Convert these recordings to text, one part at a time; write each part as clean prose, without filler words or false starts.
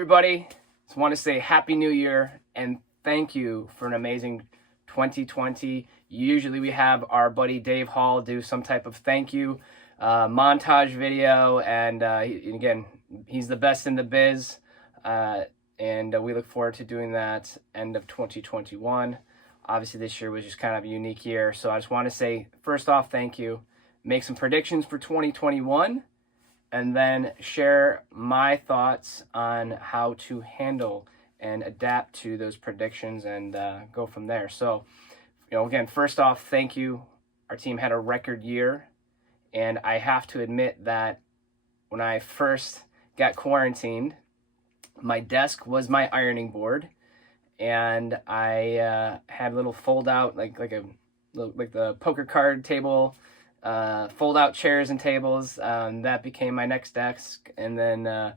Everybody, just want to say Happy New Year and thank you for an amazing 2020. Usually we have our buddy Dave Hall do some type of thank you montage video, and again, he's the best in the biz, and we look forward to doing that end of 2021. Obviously, this year was just kind of a unique year, so I just want to say, first off, thank you. Make some predictions for 2021. And then share my thoughts on how to handle and adapt to those predictions and go from there. So, again, first off, thank you. Our team had a record year, and I have to admit that when I first got quarantined, my desk was my ironing board, and I had a little fold out, like the poker card table. Fold out chairs and tables. That became my next desk, and then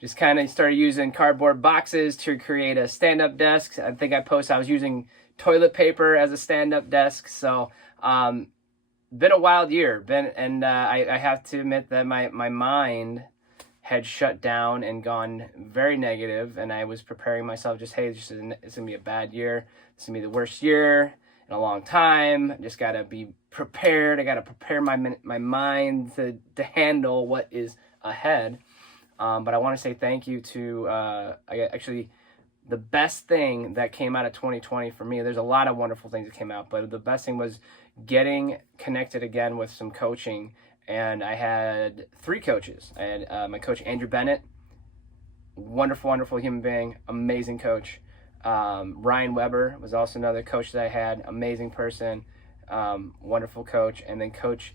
just kind of started using cardboard boxes to create a stand-up desk. I think I was using toilet paper as a stand-up desk. So been a wild year. I have to admit that my mind had shut down and gone very negative, and I was preparing myself just, hey, it's gonna be a bad year. It's gonna be the worst year in a long time. Just gotta be prepared. I gotta prepare my mind to handle what is ahead. But I want to say thank you to actually the best thing that came out of 2020 for me. There's a lot of wonderful things that came out, but the best thing was getting connected again with some coaching. And I had 3 coaches. I had my coach Andrew Bennett, wonderful human being, amazing coach. Ryan Weber was also another coach that I had, amazing person, wonderful coach. And then coach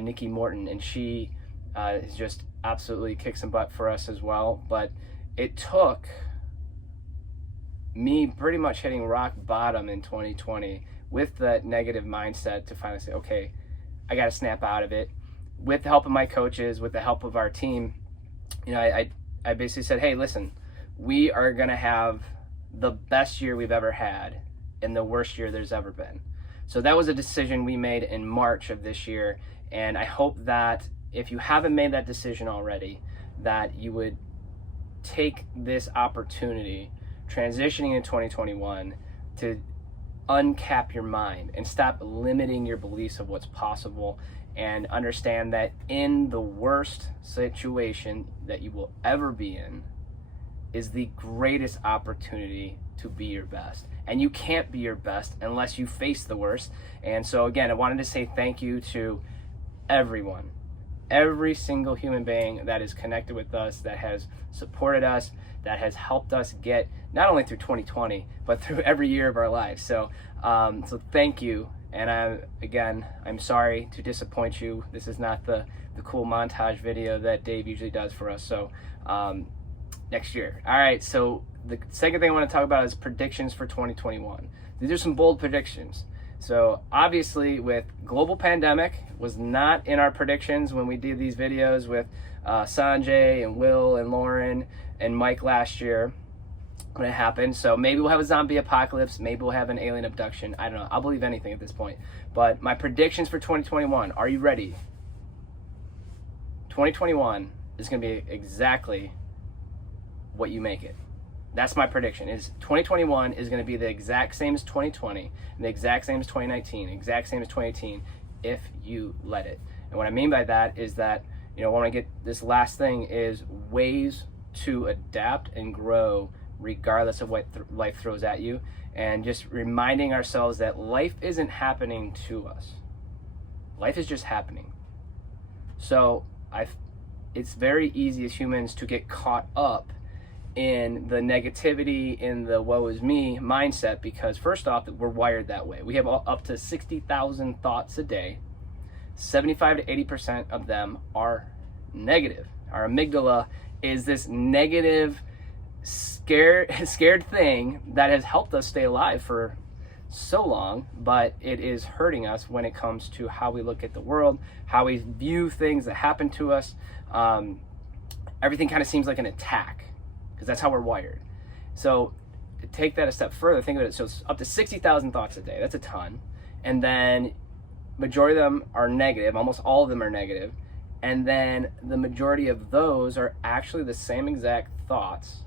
Nikki Morton, and she is just absolutely kicked some butt for us as well. But it took me pretty much hitting rock bottom in 2020 with that negative mindset to finally say, okay, I got to snap out of it. With the help of my coaches, with the help of our team, I basically said, hey, listen, we are going to have the best year we've ever had and the worst year there's ever been. So that was a decision we made in March of this year. And I hope that if you haven't made that decision already, that you would take this opportunity transitioning in 2021 to uncap your mind and stop limiting your beliefs of what's possible, and understand that in the worst situation that you will ever be in is the greatest opportunity to be your best. And you can't be your best unless you face the worst. And so again, I wanted to say thank you to everyone, every single human being that is connected with us, that has supported us, that has helped us get not only through 2020, but through every year of our lives. So thank you. And I'm sorry to disappoint you. This is not the cool montage video that Dave usually does for us. So next year. All right, so the second thing I want to talk about is predictions for 2021. These are some bold predictions. So obviously with global pandemic was not in our predictions when we did these videos with Sanjay and Will and Lauren and Mike last year when it happened. So maybe we'll have a zombie apocalypse, maybe we'll have an alien abduction. I don't know. I'll believe anything at this point. But my predictions for 2021, are you ready? 2021 is going to be exactly what you make it. That's my prediction. Is 2021 is going to be the exact same as 2020, and the exact same as 2019, exact same as 2018, if you let it. And what I mean by that is that, when I get this last thing is ways to adapt and grow regardless of what life throws at you, and just reminding ourselves that life isn't happening to us. Life is just happening. So it's very easy as humans to get caught up in the negativity, in the woe is me mindset, because first off, we're wired that way. We have up to 60,000 thoughts a day. 75 to 80% of them are negative. Our amygdala is this negative, scared thing that has helped us stay alive for so long, but it is hurting us when it comes to how we look at the world, how we view things that happen to us. Everything kind of seems like an attack, because that's how we're wired. So to take that a step further, think of it. So it's up to 60,000 thoughts a day. That's a ton. And then majority of them are negative. Almost all of them are negative. And then the majority of those are actually the same exact thoughts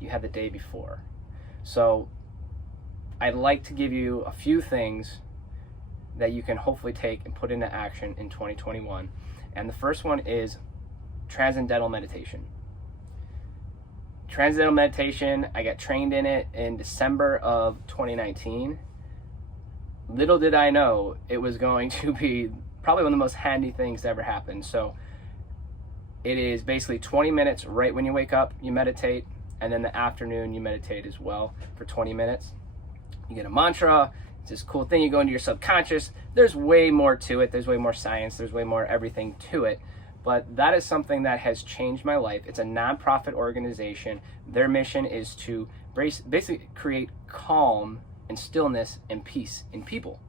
you had the day before. So I'd like to give you a few things that you can hopefully take and put into action in 2021. And the first one is Transcendental Meditation. Transcendental Meditation, I got trained in it in December of 2019. Little did I know it was going to be probably one of the most handy things to ever happen. So it is basically 20 minutes right when you wake up, you meditate, and then the afternoon you meditate as well for 20 minutes. You get a mantra. It's this cool thing. You go into your subconscious. There's way more to it. There's way more science. There's way more everything to it. But that is something that has changed my life. It's a nonprofit organization. Their mission is to basically create calm and stillness and peace in people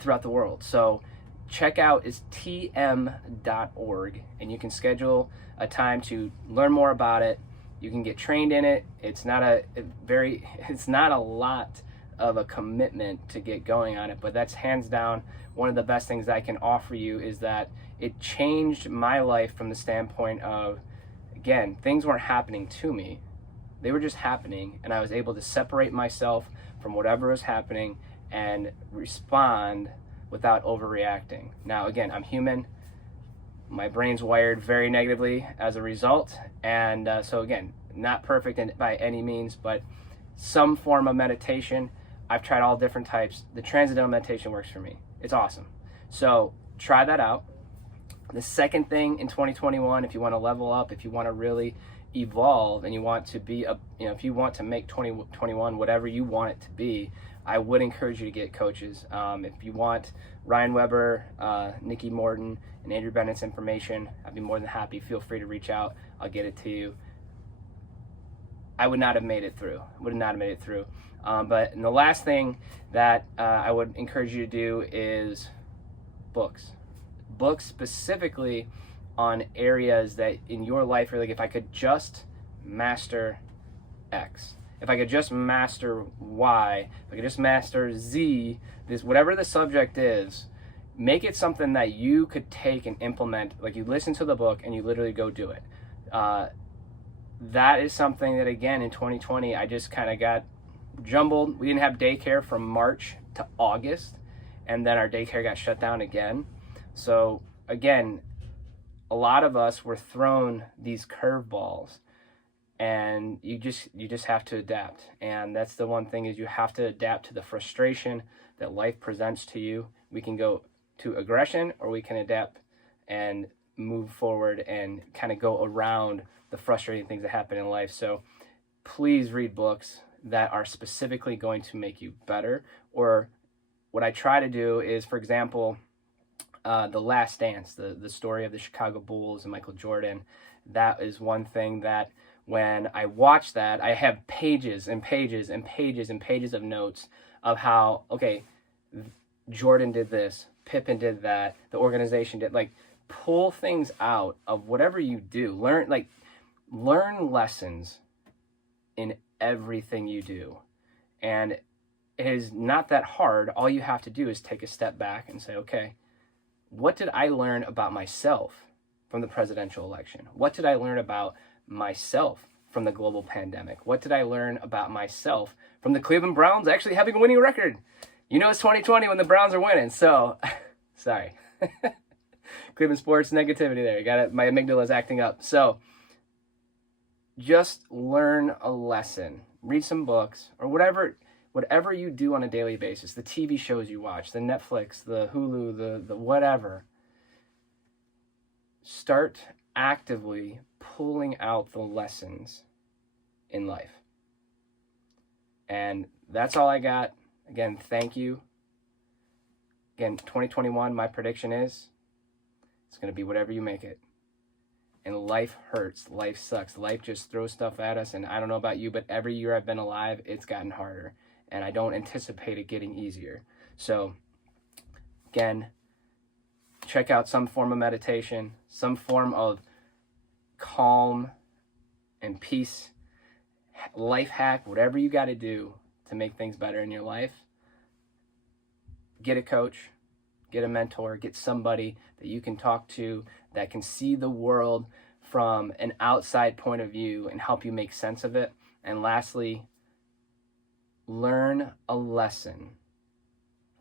throughout the world. So check out is tm.org, and you can schedule a time to learn more about it. You can get trained in it. It's not a lot of a commitment to get going on it, but that's hands down one of the best things I can offer you, is that it changed my life from the standpoint of, again, things weren't happening to me. They were just happening, and I was able to separate myself from whatever was happening and respond without overreacting. Now, again, I'm human. My brain's wired very negatively as a result. And so again, not perfect by any means, but some form of meditation. I've tried all different types. The Transcendental Meditation works for me. It's awesome. So try that out. The second thing in 2021, if you want to level up, if you want to really evolve, and you want to be if you want to make 2021 whatever you want it to be, I would encourage you to get coaches. If you want Ryan Weber, Nikki Morton, and Andrew Bennett's information, I'd be more than happy. Feel free to reach out. I'll get it to you. I would not have made it through. But the last thing that I would encourage you to do is books. Books specifically on areas that in your life are like, if I could just master X, if I could just master Y, if I could just master Z, this, whatever the subject is, make it something that you could take and implement. Like, you listen to the book and you literally go do it. That is something that, again, in 2020, I just kind of got jumbled. We didn't have daycare from March to August, and then our daycare got shut down again. So again, a lot of us were thrown these curveballs, and you just have to adapt. And that's the one thing, is you have to adapt to the frustration that life presents to you. We can go to aggression, or we can adapt and move forward and kind of go around the frustrating things that happen in life. So please read books that are specifically going to make you better. Or what I try to do is, for example, The Last Dance, the story of the Chicago Bulls and Michael Jordan. That is one thing that when I watch that, I have pages and pages and pages and pages of notes of how, okay, Jordan did this, Pippen did that, the organization did, like, pull things out of whatever you do. Learn lessons in everything you do. And it is not that hard. All you have to do is take a step back and say, okay, what did I learn about myself from the presidential election? What did I learn about myself from the global pandemic? What did I learn about myself from the Cleveland Browns actually having a winning record? You know, it's 2020 when the Browns are winning. So, sorry. Cleveland sports negativity there. Got it. My amygdala is acting up. So, just learn a lesson. Read some books, or whatever you do on a daily basis. The TV shows you watch, the Netflix, the Hulu, the whatever. Start actively pulling out the lessons in life. And that's all I got. Again, thank you. Again, 2021, my prediction is it's going to be whatever you make it. And life hurts. Life sucks. Life just throws stuff at us. And I don't know about you, but every year I've been alive, it's gotten harder. And I don't anticipate it getting easier. So, again, check out some form of meditation, some form of calm and peace, life hack, whatever you got to do to make things better in your life. Get a coach, get a mentor, get somebody that you can talk to that can see the world from an outside point of view and help you make sense of it. And lastly, learn a lesson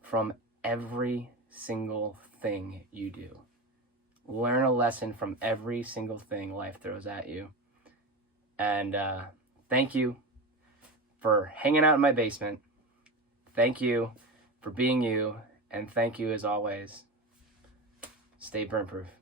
from every single thing you do. Learn a lesson from every single thing life throws at you. And thank you for hanging out in my basement. Thank you for being you. And thank you, as always, stay burn proof.